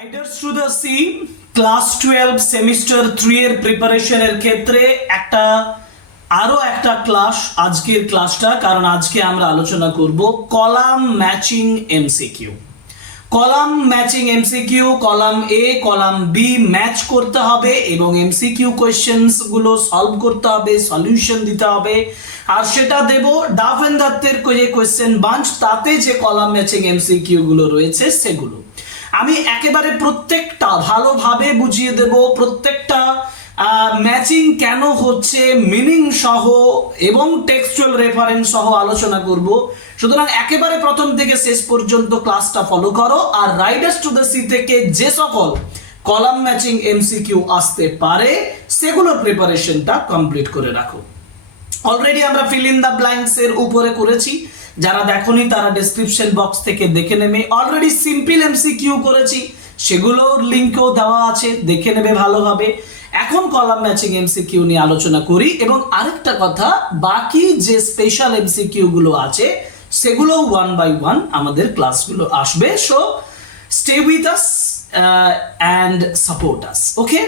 Riders to the C class 12 semester 3 এর প্রিপারেশনের ক্ষেত্রে আরো একটা ক্লাস আজকের ক্লাসটা, কারণ আজকে আমরা আলোচনা করব column matching MCQ. Column matching MCQ, column A column B match করতে হবে এবং এমসিকিউ কোয়েশ্চেন্স গুলো সলভ করতে হবে, সলিউশন দিতে হবে। আর সেটা দেব ডাফ এন্ড দত্তের যে কোয়েশ্চেন বাঞ্চ, তাতে যে কলাম ম্যাচিং এমসিকিউ গুলো রয়েছে সেগুলো আমি একেবারে প্রত্যেকটা ভালোভাবে বুঝিয়ে দেব, প্রত্যেকটা ম্যাচিং কেন হচ্ছে মিনিং সহ এবং টেক্সচুয়াল রেফারেন্স সহ আলোচনা করব। সুতরাং একেবারে প্রথম থেকে শেষ পর্যন্ত ক্লাসটা ফলো করো, আর রাইডার্স টু দ্য সি থেকে যে সকল কলাম ম্যাচিং এমসিকিউ আসতে পারে সেগুলোর প্রিপারেশনটা কমপ্লিট করে রাখো। অলরেডি আমরা ফিল ইন দ্য ব্ল্যাঙ্কস এর উপরে করেছি, যারা দেখোনি তারা ডেসক্রিপশন বক্স থেকে দেখে নেবে। অলরেডি সিম্পল এমসিকিউ করেছি, সেগুলোর লিঙ্কও দেওয়া আছে, দেখে নেবে ভালোভাবে। এখন কলাম ম্যাচিং এমসিকিউ নিয়ে আলোচনা করি, এবং আরেকটা কথা, বাকি যে স্পেশাল এমসিকিউ গুলো আছে সেগুলো ওয়ান বাই ওয়ান আমাদের ক্লাসগুলো আসবে। So stay with us and support us, okay?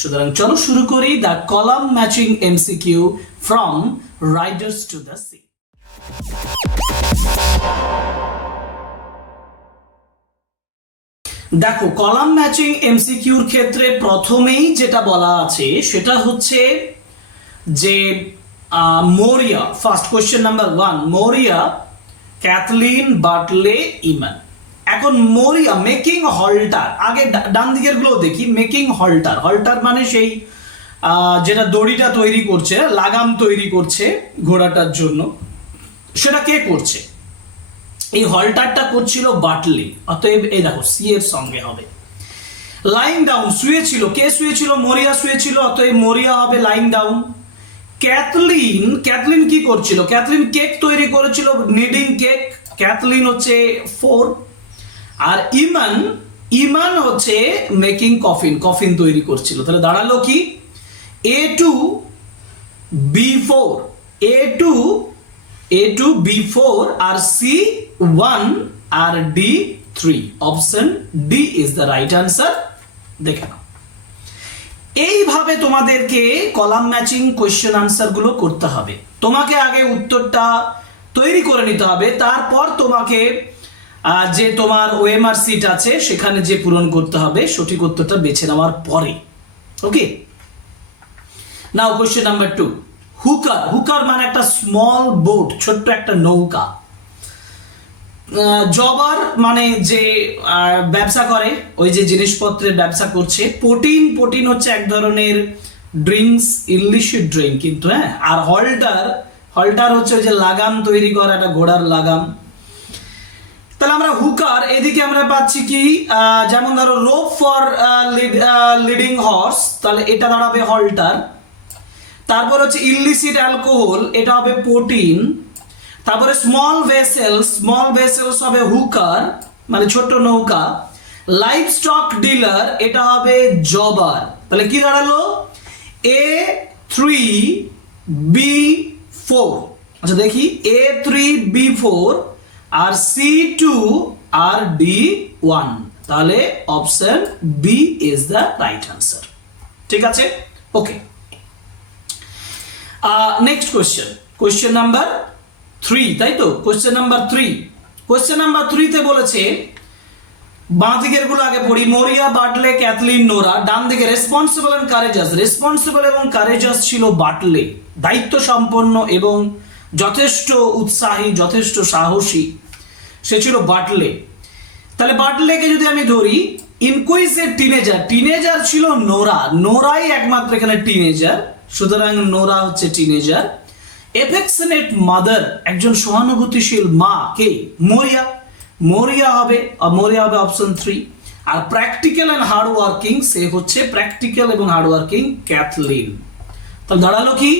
সুতরাং চলো শুরু করি the column matching MCQ from Riders to the Sea. দেখো, কলাম ম্যাচিং এমসিকিউর ক্ষেত্রে প্রথমেই যেটা বলা আছে সেটা হচ্ছে যে Maurya, first question number 1, Maurya, Cathleen, Bartley, Eamon. এখন মোরিয়া মেকিং হল্টার, আগে ডান দিকের গুলো দেখি। মেকিং হল্টার, হল্টার মানে সেই যেটা দড়িটা তৈরি করছে, লাগাম তৈরি করছে ঘোড়াটার জন্য, সেটা কে করছে? এই হল্টারটা করছিল বাটলি, অতএব এই দেখো সি এর সঙ্গে হবে। লাইং ডাউন, শুয়েছিল, কে শুয়েছিল? মোরিয়া শুয়েছিল, অতএব মোরিয়া হবে লাইং ডাউন। ক্যাথলিন, ক্যাথলিন কি করছিল? ক্যাথলিন কেক তৈরি করেছিল, নিডিং কেক, ক্যাথলিন হচ্ছে 4। আর ইমান, ইমান হচ্ছে মেকিং কফিন, কফিন তৈরি করছিল। তাহলে দাঁড়ালো কি? A2 B4, A2 B4 আর C1 আর D3। Option D is the right answer. দেখে নাও, এইভাবে তোমাদেরকে কলাম ম্যাচিং কোয়েশ্চেন আনসার গুলো করতে হবে। তোমাকে আগে উত্তরটা তৈরি করে নিতে হবে, তারপর তোমাকে যে তোমার ওএমআর সিট আছে সেখানে যে পূরণ করতে হবে সঠিক উত্তরটা বেছে নেওয়ার পরে, ওকে? নাও কোয়েশ্চেন নাম্বার 2, হুকার। হুকার মানে একটা স্মল বোট, ছোট্ট একটা নৌকা। জবার মানে যে ব্যবসা করে, ওই যে জিনিসপত্রের ব্যবসা করছে। পোটিন, পোটিন হচ্ছে এক ধরনের ড্রিঙ্কস, ইলিশিট ড্রিঙ্ক কিন্তু, হ্যাঁ। আর হল্টার, হল্টার হচ্ছে ওই যে লাগাম তৈরি করা, একটা ঘোড়ার লাগাম। তাহলে আমরা হুকার, এদিকে আমরা পাচ্ছি কি, যেমন ধরো রোপ ফর লিডিং হর্স, তাহলে এটা দাঁড়াবে হল্টার। তারপর হচ্ছে ইলিসিট অ্যালকোহল, এটা হবে পোটিন। তারপরে স্মল ভেসেলস, স্মল ভেসেলস হবে হুকার মানে ছোট নৌকা। লাইভ স্টক ডিলার, এটা হবে জবার। তাহলে কি দাঁড়ালো? A3B4। আচ্ছা দেখি, A3B4 আর C2 আর D1, তাহলে option B is the right answer. ঠিক আছে, okay. Next question, question number 3, তাই তো? কোয়েশ্চেন নাম্বার 3, কোয়েশ্চেন নাম্বার 3 তে বলেছে, বাঁ দিকের গুলো আগে পড়ি। Moria, বাটলে, Kathleen, Nora. ডান দিকে রেসপন্সিবল এন্ড কারেজাস, রেসপন্সিবল এবং কারেজাস ছিল বাটলে, দায়িত্ব সম্পন্ন এবং যথেষ্ট উৎসাহী, যথেষ্ট সাহসী, সে ছিল বাটলে। তাহলে বাটলেকে যদি আমি ধরি, ইনকুইজিটিভ টিনেজার, টিনেজার ছিল নোরা, নোরাই একমাত্র এখানে টিনেজার, সুতরাং নোরা হচ্ছে টিনেজার। এফেকশনেট মাদার, একজন সহানুভূতিশীল মা, কে? মোরিয়া, মোরিয়া হবে, মোরিয়া হবে অপশন 3। আর প্র্যাকটিক্যাল এন্ড হার্ড ওয়ার্কিং, সে হচ্ছে প্র্যাকটিক্যাল এবং হার্ড ওয়ার্কিং ক্যাথলিন। তাহলে দাঁড়ালো কি?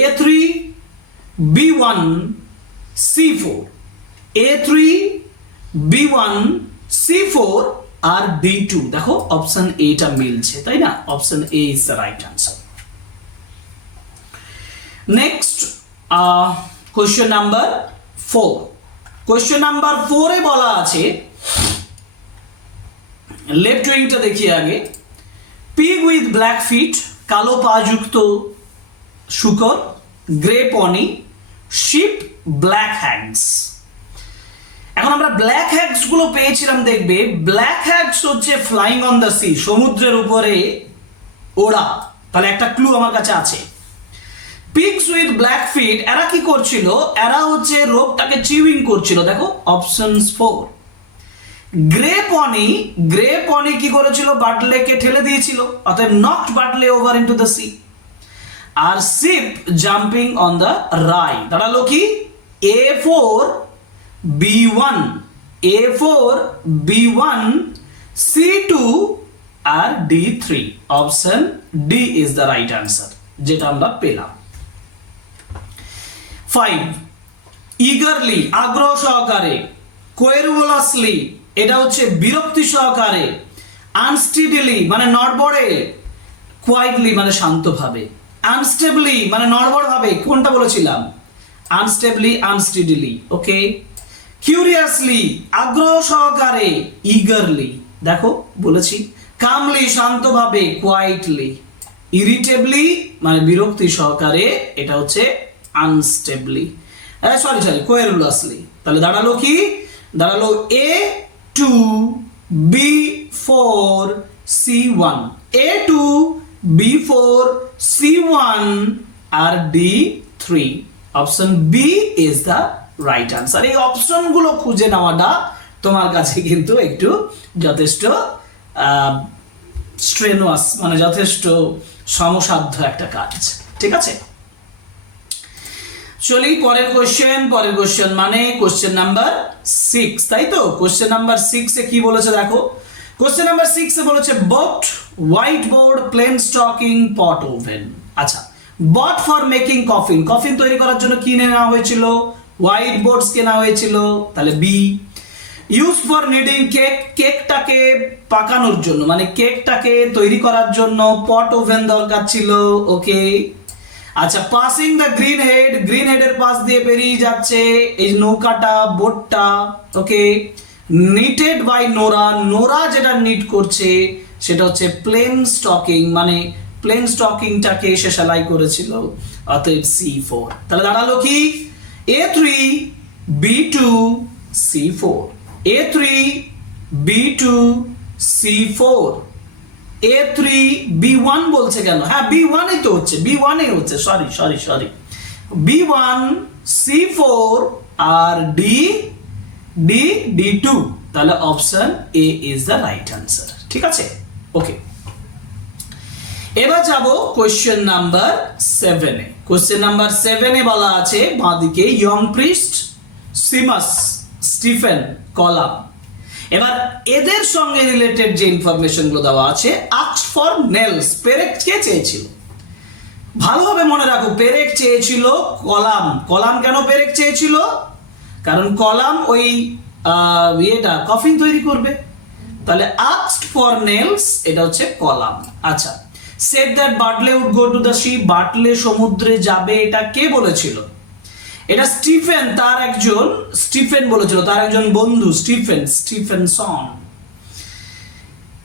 A3B1 C4, A3B1 C4 আর D2। দেখো অপশন এ টা মিলছে, তাই না? Option A is the right answer. Next question number 4, question number 4 এ বলা আছে লেফট উইংটা দেখি আগে। পিগ উইথ ব্ল্যাক ফিট, কালো পা যুক্ত শূকর, গ্রে পনি, শিপ, ব্ল্যাক হ্যাগস। এখন আমরা ব্ল্যাক হ্যাগস গুলো পেয়েছিলাম, দেখবে ব্ল্যাক হ্যাগস হচ্ছে ফ্লাইং অন দ্য সি, সমুদ্রের উপরে ওড়া। তাহলে একটা ক্লু আমার কাছে আছে। পিগস উইথ ব্ল্যাক ফিট, এরা কি করছিল? এরা হচ্ছে রোপটাকে চিউইং করছিল, দেখো অপশন 4। গ্রে পনি কি করেছিল? বাটলেকে ঠেলে দিয়েছিল, অর্থাৎ knocked Bartley over into the sea. আর ship jumping on the rye, দাঁড়ালো কি A4 B1, A4 B1 C2 আর D3। Option D is the right answer, যেটা আমরা পেলাম। 5 ইগারলি, আগ্রহ সহকারে। কোয়েরুলাসলি, এটা হচ্ছে বিরক্তি সহকারে। আনস্টিডিলি মানে নড়বড়ে। কোয়াইটলি মানে শান্তভাবে। আনস্টেবলি মানে নড়বড় ভাবে, কোনটা বলেছিলাম? আনস্টেবলি, আনস্টিডিলি। ওকে। কিউরিয়াসলি আগ্রহ সহকারে। ইগারলি দেখো বলেছি। কামলি শান্তভাবে, কোয়াইটলি। ইরিটেবলি মানে বিরক্তি সহকারে, এটা হচ্ছে আনস্টেবলি, সরি কোয়েরুলাসলি। তাহলে দাঁড়ালো কি? দাঁড়ালো A2 B4 C1, A2 B4 C1 আর D3। Option B is the right answer. এই অপশন গুলো খুঁজে নেওয়াটা তোমার কাছে কিন্তু একটু যথেষ্ট স্ট্রেনুয়াস, মানে যথেষ্ট শ্রমসাধ্য একটা কাজ, ঠিক আছে? চলি পরের কোশ্চেন মানে কোশ্চেন নাম্বার 6, তাই তো? কোশ্চেন নাম্বার 6 এ কি বলেছে দেখো। কোশ্চেন নাম্বার 6 এ বলেছে বট, হোয়াইট বোর্ড, প্লেন স্টকিং, পট ওভেন। আচ্ছা, বট ফর মেকিং কফিন, কফিন তৈরি করার জন্য কি নেওয়া হয়েছিল? হোয়াইট বোর্ডস কেনা হয়েছিল, তাহলে বি। ইউজ ফর নিডিং কেক, কেকটাকে পাকানোর জন্য, মানে কেকটাকে তৈরি করার জন্য পট ওভেন দরকার ছিল, ওকে। আচ্ছা, পাসিং দ্য গ্রিন হেডের পাশ দিয়ে পেরিয়ে যাচ্ছে এই নৌকাটা, বোটটা, ওকে। নিটেড বাই নোরা যেটা নিট করছে সেটা হচ্ছে প্লেন স্টকিং, মানে প্লেন স্টকিংটাকে সে সেলাই করেছিল, অতএব C4। তাহলে দাঁড়ালো কি? A3 B2 C4, A3 B2 C4, A3 B1 বলছে কেন? হ্যাঁ B1 এই তো হচ্ছে, B1 এই হচ্ছে, সরি B1 C4 আর D2। তাহলে option A is the right answer, ঠিক আছে? ওকে, এবার যাব কোশ্চেন নাম্বার 7 এ। কোশ্চেন নাম্বার 7 এ বলা আছে বাঁদিকে ইয়ং প্রিস্ট, সিমাস, স্টিফেন, কলাম। এবার এদের সঙ্গে রিলেটেড যে ইনফরমেশন গুলো দেওয়া আছে, আস্কড ফর নেলস, পেরেক কে চেয়েছিল? ভালোভাবে মনে রাখো, পেরেক চেয়েছিল কলাম। কলাম কেন পেরেক চেয়েছিল? কারণ কলাম ওই কফিন তৈরি করবে। তাহলে আস্কড ফর নেলস, এটা হচ্ছে কলাম। আচ্ছা, said that Bartley would go to the sea, Bartley সমুদ্রে যাবে, এটা কে বলেছিল? এটা স্টিফেন, স্টিফেন বলেছিল, তার একজন বন্ধু স্টিফেনসন।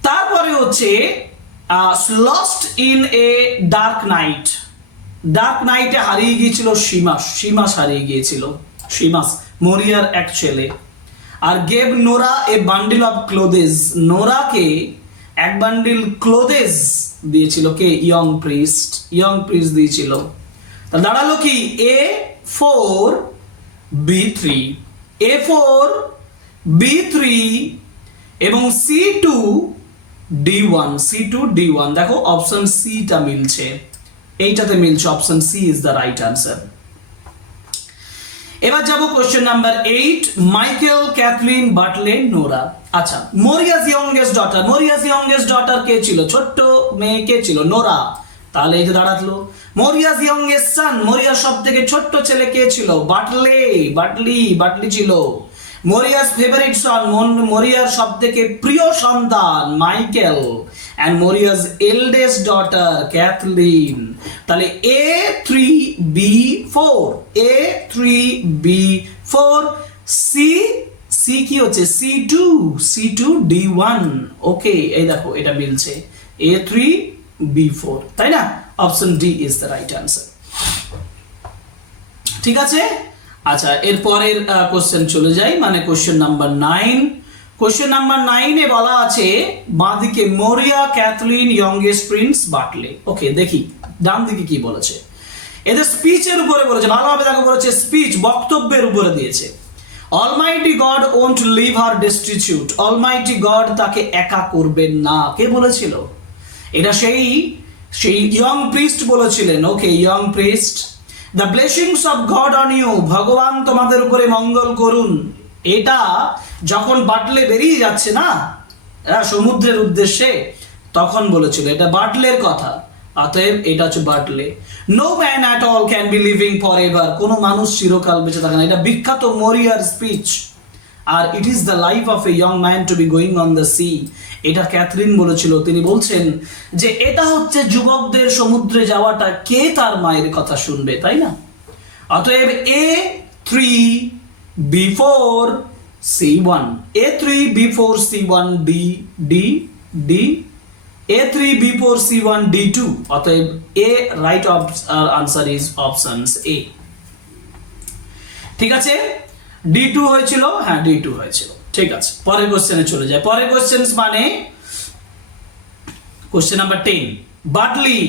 তারপরে হচ্ছে লস্ট ইন এ ডার্ক নাইটে হারিয়ে গিয়েছিল সীমাস হারিয়ে গিয়েছিল, সীমাস মরিয়ার এক ছেলে। আর gave Nora a bundle of clothes, নোরাকে এক বান্ডিল ক্লোথেস দিয়েছিল কে? ইয়ং প্রিস্ট দিয়েছিল। তা দাঁড়ালো কি? A4 B3, A4 B3 এবং C2 D1, দেখো অপশন সি টা মিলছে, এইটাতে মিলছে, option C is the right answer. এবার যাব question number 8, Michael, Cathleen, Bartley, Nora. আচ্ছা, মরিয়াস ইয়ংগেস্ট ডটার কে ছিল? ছোট্ট মেয়ে কে ছিল? নোরা। তাহলে এই যে দাঁড়াতলো মরিয়াস ইয়ংগেস্ট সান, মরিয়ার সব থেকে ছোট্ট ছেলে কে ছিল? বাটলি ছিল। মরিয়াস ফেভারিট সন, মরিয়ার সব থেকে প্রিয় সন্তান Michael. and Moria's eldest daughter Kathleen. তাহলে A3B4 C সি কি হচ্ছে C2 D1। ওকে, এই দেখো এটা মিলছে A3 B4, তাই না? Option D is the right answer. ঠিক আছে, আচ্ছা এরপরের কোশ্চেন চলে যাই, মানে কোশ্চেন নাম্বার 9। কোশ্চেন নাম্বার 9 এ বলা আছে বাঁদিকে মরিয়া, ক্যাথলিন, ইয়ংগেস্ট প্রিন্স, বাটলে। ওকে, দেখি ডান দিকে কি বলেছে। এদের স্পিচের উপরে বলেছে, ভালোভাবে দেখো, বলেছে স্পিচ, বক্তব্যের উপরে দিয়েছে। Almighty God won't leave her destitute. Almighty God তাকে একা করবেন না। কে বলেছিল এটা? সেই ইয়ং প্রিস্ট বলেছিলেন। Okay, young priest. The blessings of God on you, ভগবান তোমাদের উপরে মঙ্গল করুন। এটা যখন বাটলে বেরিয়ে যাচ্ছে না সমুদ্রের উদ্দেশ্যে, তখন বলেছিল, এটা বাটলের কথা। অতএব এটা হচ্ছে Bartley. No man at all can be living for ever. কোনো মানুষ চিরকাল বেঁচে থাকে না। এটা বিখ্যাত মরিয়ার স্পিচ। আর it is the life of a young man to be going on the sea. এটা ক্যাথরিন বলেছিল। তিনি বলছেন যে এটা হচ্ছে যুবকদের সমুদ্রে যাওয়াটা। কে তার মায়ের কথা শুনবে, তাই না? অতএব A3 B4 C1, A3 B4 C1 D A3 B4 C1 D2। অতএব A right answer is options A। ঠিক আছে, D2 হয়েছিল, হ্যাঁ D2 হয়েছিল। ঠিক আছে, পরের কোশ্চেনে চলে যায়। পরের কোশ্চেন মানে কোশ্চেন নাম্বার 10। বাটলি,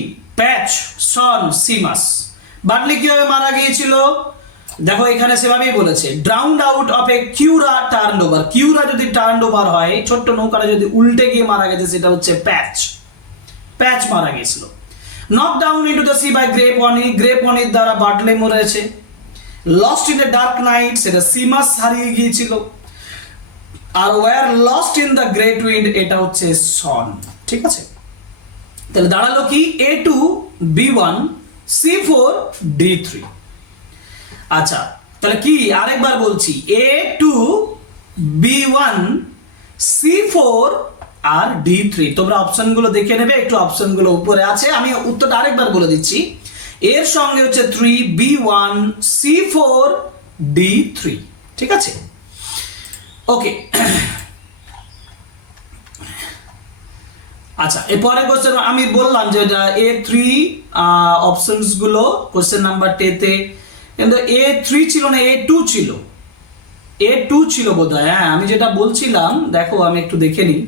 প্যাচ, সন, সিমাস। বাটলি কিভাবে মারা গিয়েছিল? দেখো এখানে সেভাবেই বলেছে, drowned out of a curragh turn over. Curragh যদি টার্ন ওভার হয়, ছোট্ট নৌকাটা যদি উল্টে গিয়ে মারা গেছে, সেটা হচ্ছে প্যাচ মারা গিয়েছিল। Knock down into the sea by grey pony দ্বারা বাটলে মরেছে। Lost in the dark night, সেটা সিমাস হারিয়ে গিয়েছিল। আর were lost in the great wind, এটা হচ্ছে সন। ঠিক আছে, তাহলে দাঁড়ালো কি? A2 B1 C4 D3। আচ্ছা, তাহলে কি আরেকবার বলছি, A2 B1 C4 আর D3। তোমরা অপশনগুলো দেখে নেবে, একটু অপশনগুলো উপরে আছে। আমি উত্তরটা আরেকবার বলে দিচ্ছি। এর সঙ্গে হচ্ছে 3 B1 C4 D3। ঠিক আছে, ওকে। আচ্ছা, এরপরে কোশ্চেন আমি বললাম যে A3 অপশনস গুলো কোশ্চেন নাম্বার 10 তে, কিন্তু A3 ছিল না, A2 ছিল। A2 ছিল বোধহয়। হ্যাঁ, আমি যেটা বলছিলাম, দেখো আমি একটু দেখে নিই।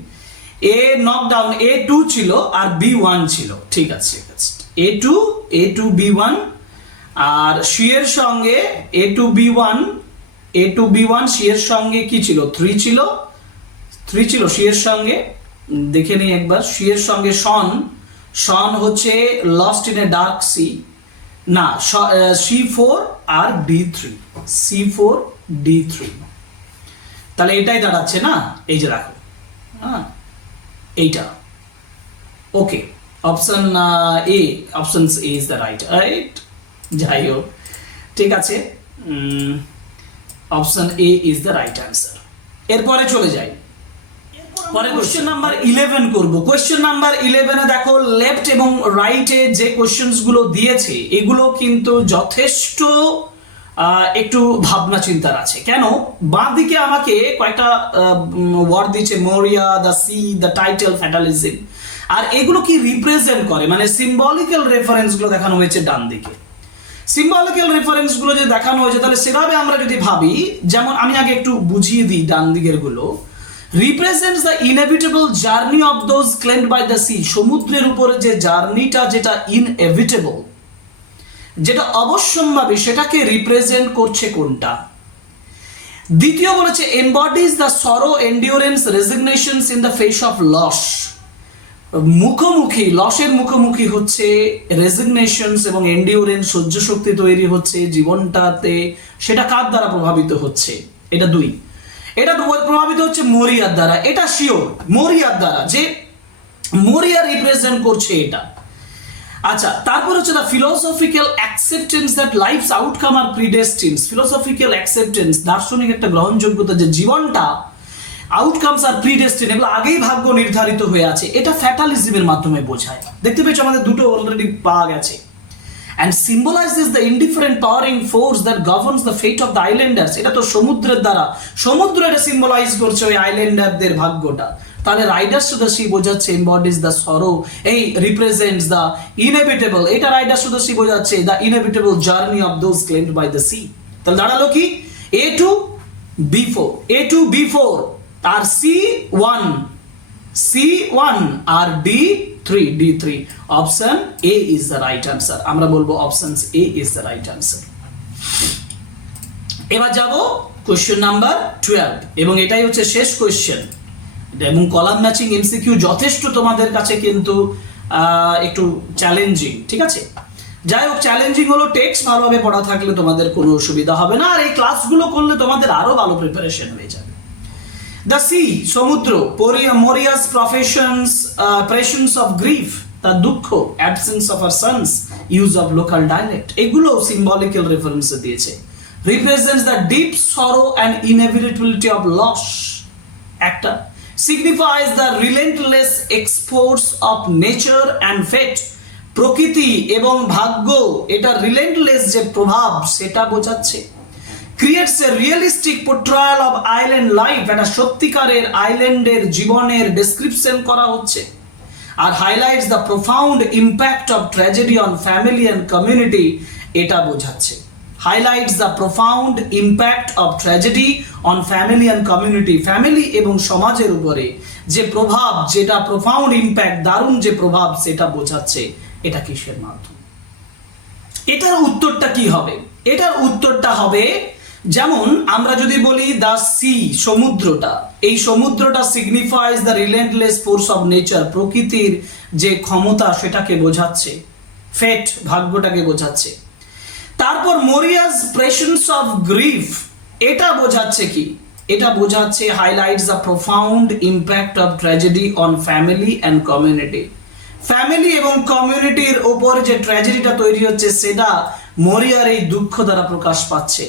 A নকডাউন A2 ছিল আর B1 ছিল। ঠিক আছে, A2 B1 আর সি এর সঙ্গে A2 B1 সি এর সঙ্গে কি ছিল? 3 ছিল সি এর সঙ্গে। দেখে নিই একবার। সি এর সঙ্গে শন হচ্ছে lost in a dark sea. না, C4 আর D3। তাহলে এটাই দাঁড়াচ্ছে না, এই যে দেখো, হ্যাঁ এইটা। Okay, option A, option A is the right. যাই হোক, ঠিক আছে, option A is the right answer. এরপরে চলে যাই, পরে কোশ্চেন নাম্বার 11 করব। কোশ্চেন নাম্বার 11 এ দেখো লেফট এবং রাইটে যে কোশ্চেনস গুলো দিয়েছে, এগুলো কিন্তু যথেষ্ট একটু ভাবনা চিন্তার আছে। কেন? বাঁ দিকে আমাকে কয়েকটা ওয়ার্ড দিয়েছে, মরিয়া, দ্য সি, দ্য টাইটেল, ফ্যাটালিজম। আর এগুলো কি রিপ্রেজেন্ট করে, মানে সিম্বলিক্যাল রেফারেন্স গুলো দেখানো হয়েছে ডান দিকে। সিম্বলিক্যাল রেফারেন্স গুলো যদি দেখানো হয়েছে, তাহলে সেভাবে আমরা যদি ভাবি, যেমন আমি আগে একটু বুঝিয়ে দিই ডান দিকের গুলো। represents the inevitable journey of those claimed by the sea। সমুদ্রের উপরে যে জার্নিটা, যেটা inevitable, যেটা অবশ্যম্ভাবী, সেটাকে রিপ্রেজেন্ট করছে কোনটা? দ্বিতীয় বলেছে embodies the sorrow, endurance, resignations in the face of loss। লসের মুখোমুখি হচ্ছে রেজিগনেশনস এবং এন্ডিওরেন্স, সহ্য শক্তি তৈরি হচ্ছে জীবনটাতে। সেটা কার দ্বারা প্রভাবিত হচ্ছে? এটা 2। এটা প্রভাবিত হচ্ছে মরিয়ার দ্বারা। এটা শিওর মরিয়ার দ্বারা, যে মরিয়া রিপ্রেজেন্ট করছে এটা। আচ্ছা, তারপর হচ্ছে the philosophical acceptance that life's outcome are predestined. Philosophical acceptance, দার্শনিক একটা গ্রহণযোগ্যতা, যে জীবনটা আউটকামস আর প্রিডেস্টিন, এগুলো আগেই ভাগ্য নির্ধারিত হয়ে আছে। এটা ফ্যাটালিজমের মাধ্যমে বোঝায়। দেখতে পেয়েছো আমাদের দুটো অলরেডি পাওয়া গেছে। and symbolizes the indifferent powering force that governs the fate of the islanders. এটা তো সমুদ্রের দ্বারা, সমুদ্র এটা সিম্বলাইজ করছে ওই আইল্যান্ডারদের ভাগ্যটা। তাহলে রাইডার্স টু দ্য সি বোঝাচ্ছে embodies the sorrow, এই represents the inevitable, এটা রাইডার্স টু দ্য সি বোঝাচ্ছে the inevitable journey of those claimed by the sea। তাহলে দাঁড়ালো কি A2 B4, A2 B4 আর C1 আর D3 option A is the right answer। আমরা বলবো option A is the right answer। এবার যাব কোশ্চেন নাম্বার 12 এবং এটাই হচ্ছে শেষ কোশ্চেন এবং কলাম ম্যাচিং এমসিকিউ যথেষ্ট তোমাদের কাছে কিন্তু একটু চ্যালেঞ্জিং, ঠিক আছে। যাই হোক, চ্যালেঞ্জিং হলো টেক্সট ভালোভাবে পড়া থাকলে তোমাদের কোনো অসুবিধা হবে না, আর এই ক্লাসগুলো করলে তোমাদের আরো ভালো প্রিপারেশন হয়ে যাবে। দ্য সি সমুদ্র, মরিয়াস প্রেশনস অফ গ্রিফ, তার দুঃখ, absence of her sons, use of local dialect, এগুলো সিম্বলিক্যাল রেফারেন্স দিয়েছে। Represents the deep sorrow and inevitability of loss, একটা signifies the relentless exports of nature and fate, প্রকৃতি এবং ভাগ্য এটা রিলেন্টলেস যে প্রভাব সেটা বোঝাচ্ছে। Creates a realistic portrayal of island life, এটা সত্যিকারের আইল্যান্ডের জীবনের ডেসক্রিপশন করা হচ্ছে। আর highlights the profound impact of tragedy on family and community, এটা বোঝাচ্ছে। highlights the profound impact of tragedy on family and community, family এবং সমাজের উপরে যে প্রভাব, যেটা profound impact, দারুণ যে প্রভাব সেটা বোঝাচ্ছে। এটা কিসের মাধ্যমে? এটার উত্তরটা কি হবে? এটার উত্তরটা হবে যেমন আমরা যদি বলি দ্য সি সমুদ্রটা, এই সমুদ্রটা signifies the relentless force of nature, প্রকৃতির যে ক্ষমতা সেটাকে বোঝাচ্ছে। ফেট ভাগ্যটাকে বোঝাচ্ছে। তারপর মরিয়াস প্রেশনস অফ গ্রিফ, এটা বোঝাচ্ছে কি? এটা বোঝাচ্ছে highlights the profound impact of tragedy on family and community, family এবং কমিউনিটির ওপর যে ট্র্যাজেডিটা তৈরি হচ্ছে সেটা মরিয়ার এই দুঃখ দ্বারা প্রকাশ পাচ্ছে।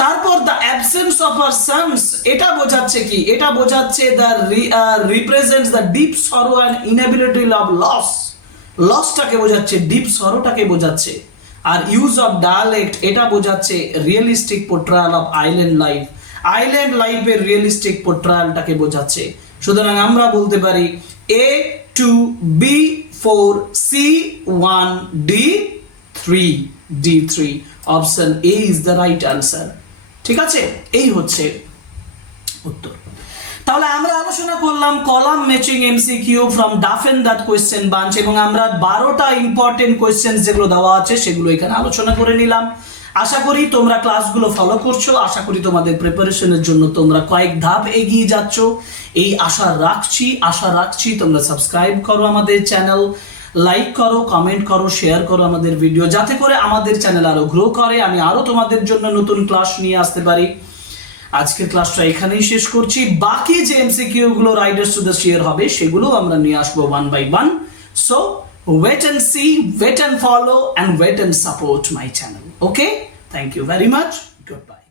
তারপর the absence of her sons, এটা বোঝাচ্ছে কি? এটা বোঝাচ্ছে the represents the deep sorrow and inability of loss, লসটাকে বোঝাচ্ছে, ডিপ সরোটাকে বোঝাচ্ছে। আর ইউজ অফ ডায়ালেক্ট, এটা বোঝাচ্ছে realistic portrayal of island life, island লাইফের রিয়েলিস্টিক পোর্ট্রায়ালটাকে বোঝাচ্ছে। সুতরাং আমরা বলতে পারি A2 B4 C1 D3 option A is the right answer. ঠিক আছে, এই হচ্ছে উত্তর। তাহলে আমরা আলোচনা করলাম কলাম ম্যাচিং এমসিকিউ ফ্রম ডাফ এন্ড দ্যাট কোয়েশ্চেন বাঞ্চ এবং আমরা 12টা ইম্পর্টেন্ট কোয়েশ্চেন যেগুলো দেওয়া আছে সেগুলো এখানে আলোচনা করে নিলাম। আশা করি তোমরা ক্লাসগুলো ফলো করছো, আশা করি তোমাদের প্রিপারেশনের জন্য তোমরা কয়েক ধাপ এগিয়ে যাচ্ছ, এই আশা রাখছি। তোমরা সাবস্ক্রাইব করো আমাদের চ্যানেল, লাইক করো, কমেন্ট করো, শেয়ার করো আমাদের ভিডিও, যাতে করে আমাদের চ্যানেল আরো গ্রো করে, আমি আরো তোমাদের জন্য নতুন ক্লাস নিয়ে আসতে পারি। আজকের ক্লাসটা এখানেই শেষ করছি। বাকি যে এমসিকিউ গুলো রাইডার্স টু দ্য শেয়ার হবে সেগুলো আমরা নিয়ে আসবো 1 by 1। So wait and see, wait and follow and wait and support my channel. Okay, thank you very much. Goodbye.